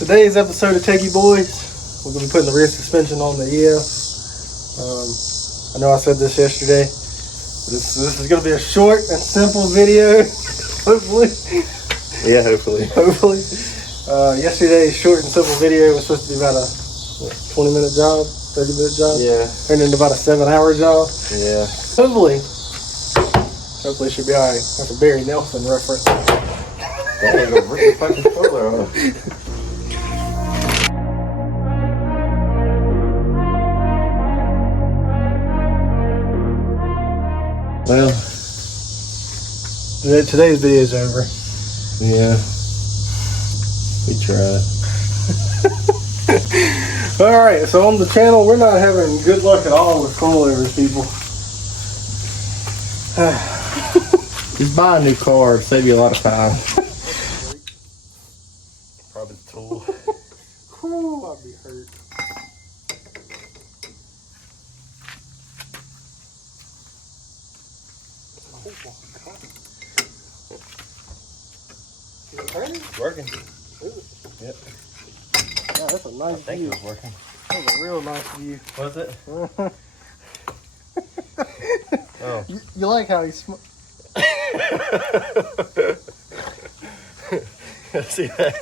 Today's episode of Techie Boys, we're going to be putting the rear suspension on the EF. I know I said this yesterday. This is going to be a short and simple video, hopefully. Yeah, hopefully. Yesterday's short and simple video was supposed to be about a 20-minute job, 30-minute job. Yeah. Turned into about a 7-hour job. Yeah. Hopefully it should be alright. That's a Barry Nelson reference. That ain't gonna rip the fucking spoiler off. Well, today's video is over. yeah. We tried. Alright, so on the channel, we're not having good luck at all with coilovers, people. Just buy a new car, it'll save you a lot of time. Probably the tool. Ooh, I'd be hurt. Oh my God. Is it turning? It's working. Yep. Yeah, that's a nice I think view. it was working. That was a real nice view. Was it? Oh. You like how he smells? See that?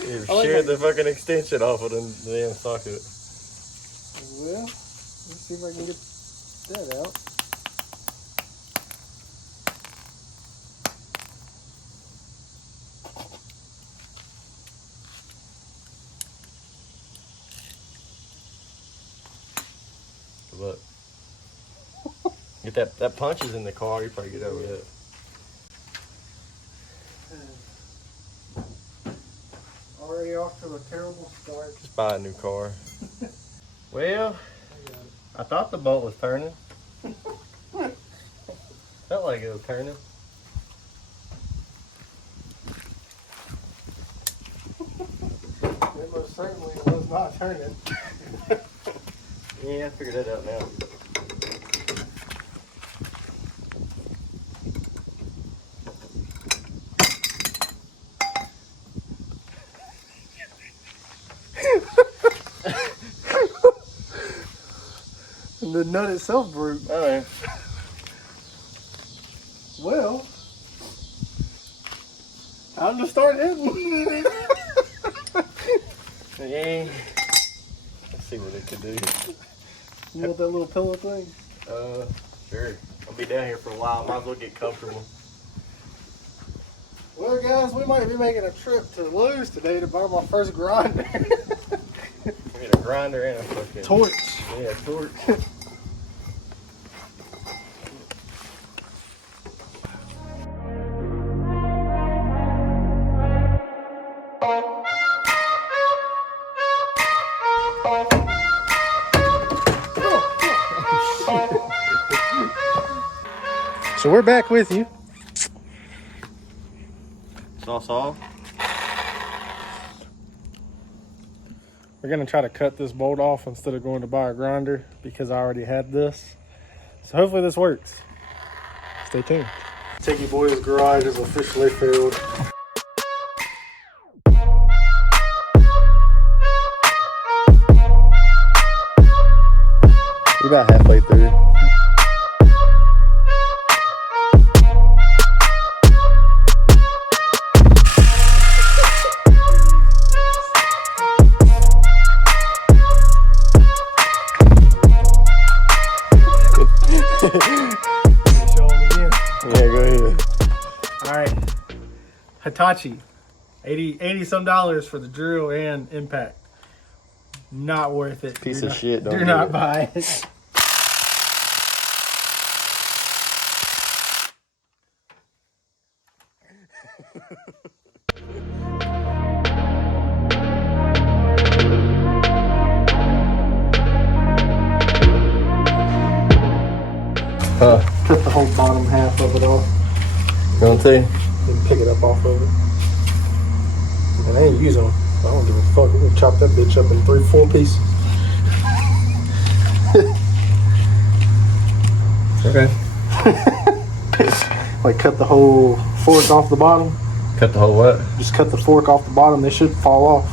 You sheared the fucking extension off of the damn socket. Well, let's see if I can get that out. Look. Get that punch is in the car, you probably get over that. Already off to a terrible start. Just buy a new car. Well, I thought the bolt was turning. Felt like it was turning. It most certainly was not turning. Yeah, I figured that out now. And the nut itself broke. Oh, yeah. Well, time to start hitting. Yeah. Let's see what it could do. You want that little pillow thing? Sure. I'll be down here for a while. Might as well get comfortable. Well, guys, we might be making a trip to Lowe's today to buy my first grinder. I get a grinder and a fucking Torch. Yeah, torch. So we're back with you. Sauce off. We're gonna try to cut this bolt off instead of going to buy a grinder because I already had this. So hopefully this works. Stay tuned. Techie Boy's garage is officially filled. You're about halfway through. Yeah, go ahead. Alright. Hitachi. $80 some for the drill and impact. Not worth it. Piece of shit, don't do do not it. buy it. Cut the whole bottom half of it off. You want to? And pick it up off of it. And I ain't using them. I don't give a fuck. We're gonna chop that bitch up in 3-4 pieces. Okay. Like cut the whole fork off the bottom Cut the whole what? Just cut the fork off the bottom. They should fall off.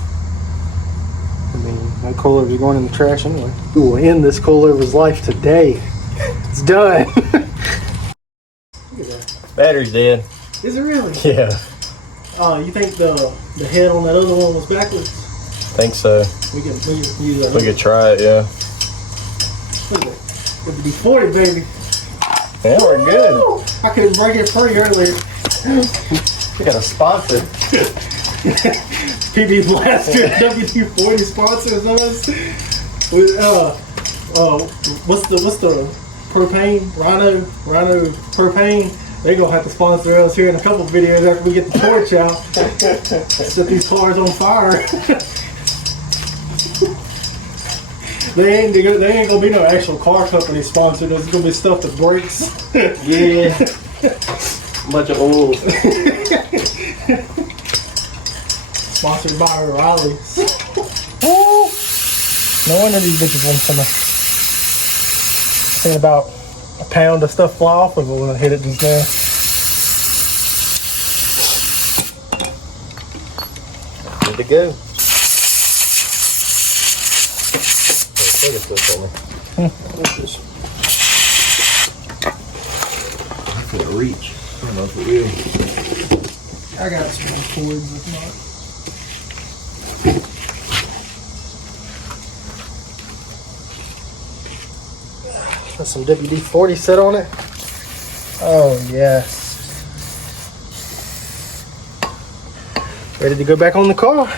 I mean, that coilover is going in the trash anyway. We will end this coilover's life today. It's done. Look at that. Battery's dead. Is it really? Yeah. Oh, you think the head on that other one was backwards? Think so. We can use that. We could try it, yeah. Look at that. With the D40, baby. Yeah, we're good. I couldn't break it free earlier. We got a sponsor. PB Blaster WD-40 sponsors us. With what's the propane? Rhino propane. They're gonna have to sponsor us here in a couple videos after we get the torch out. Set these cars on fire. They ain't gonna be no actual car company sponsored. There's gonna be stuff that breaks. Yeah. Bunch of oils. Sponsored by O'Reilly's. No wonder these bitches want some. Thinking about a pound of stuff fly off of it when I hit it just now. Good to go. For the reach. I don't know if it will. I got some cords if not. Got some WD-40 set on it. Oh yes. Ready to go back on the car.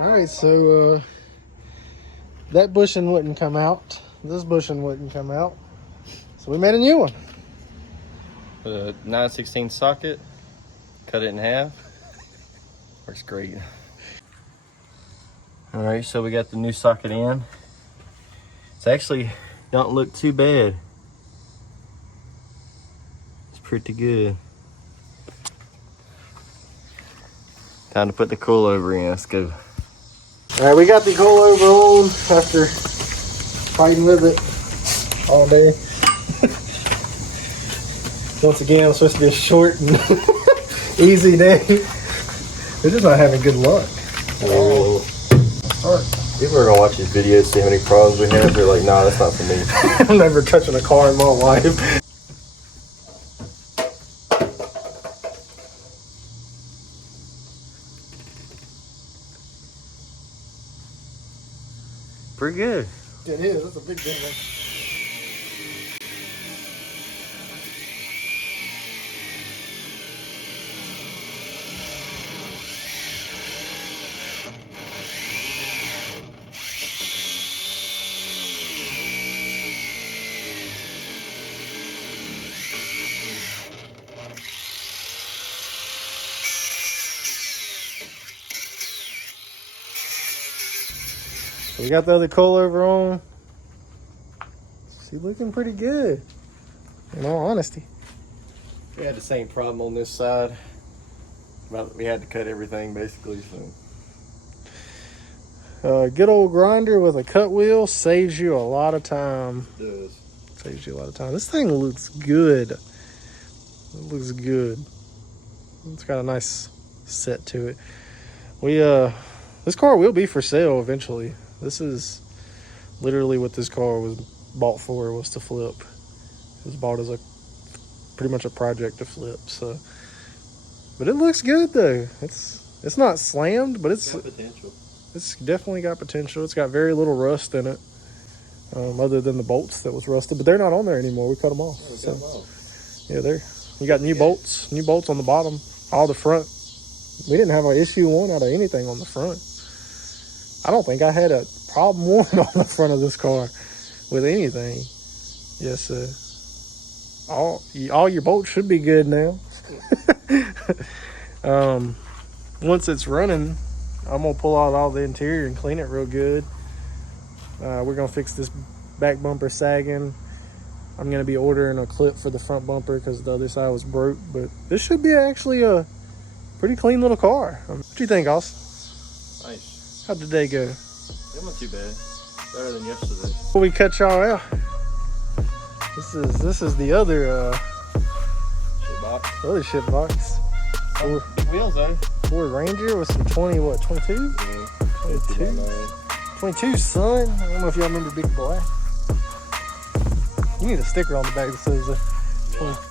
Alright, so that bushing wouldn't come out. This bushing wouldn't come out. So we made a new one. With a 9/16 socket. Cut it in half. Works great. Alright, so we got the new socket in. It's actually don't look too bad. It's pretty good. Time to put the coilover in. Let's go. Alright, we got the coilover on after fighting with it all day. Once again, I'm supposed to be a short and easy day. We're just not having good luck. Oh. Alright. People are gonna watch these videos, see how many problems we have. They're like, nah, that's not for me. I'm never touching a car in my life. Pretty good. It is. That's a big difference. We got the other coilover on. She's looking pretty good, in all honesty. We had the same problem on this side. We had to cut everything basically. So Good old grinder with a cut wheel saves you a lot of time. it does. Saves you a lot of time. This thing looks good. It looks good. It's got a nice set to it. This car will be for sale eventually. This is literally what this car was bought for, was to flip. It was bought as pretty much a project to flip. So, but it looks good though. It's not slammed, but it's got potential. It's definitely got potential. It's got very little rust in it, other than the bolts that was rusted. But they're not on there anymore. We cut them off. Yeah, you got new bolts on the bottom, all the front. We didn't have an issue one out of anything on the front. I don't think I had a problem one on the front of this car with anything. Yes, all your bolts should be good now. Once it's running, I'm gonna pull out all the interior and clean it real good. We're gonna fix this back bumper sagging. I'm gonna be ordering a clip for the front bumper because the other side was broke. But this should be actually a pretty clean little car. What do you think, Austin? Nice. How'd the day go? It wasn't too bad. Better than yesterday. Before we cut y'all out, this is the other Shit box. ship box. Big wheels though. Ford Ranger with some 22? Yeah. 22? 22 son. I don't know if y'all remember Big Black. You need a sticker on the back that says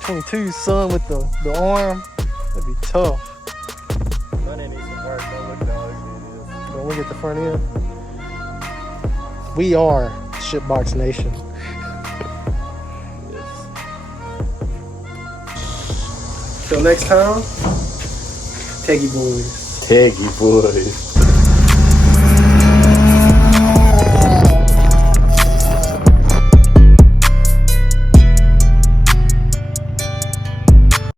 22 son with the arm. That'd be tough. Front end needs some work. Don't look at how ugly it is. Don't look at the front end. We are Shipbox Nation. Yes. Till next time, Teggy boys. Teggy boys.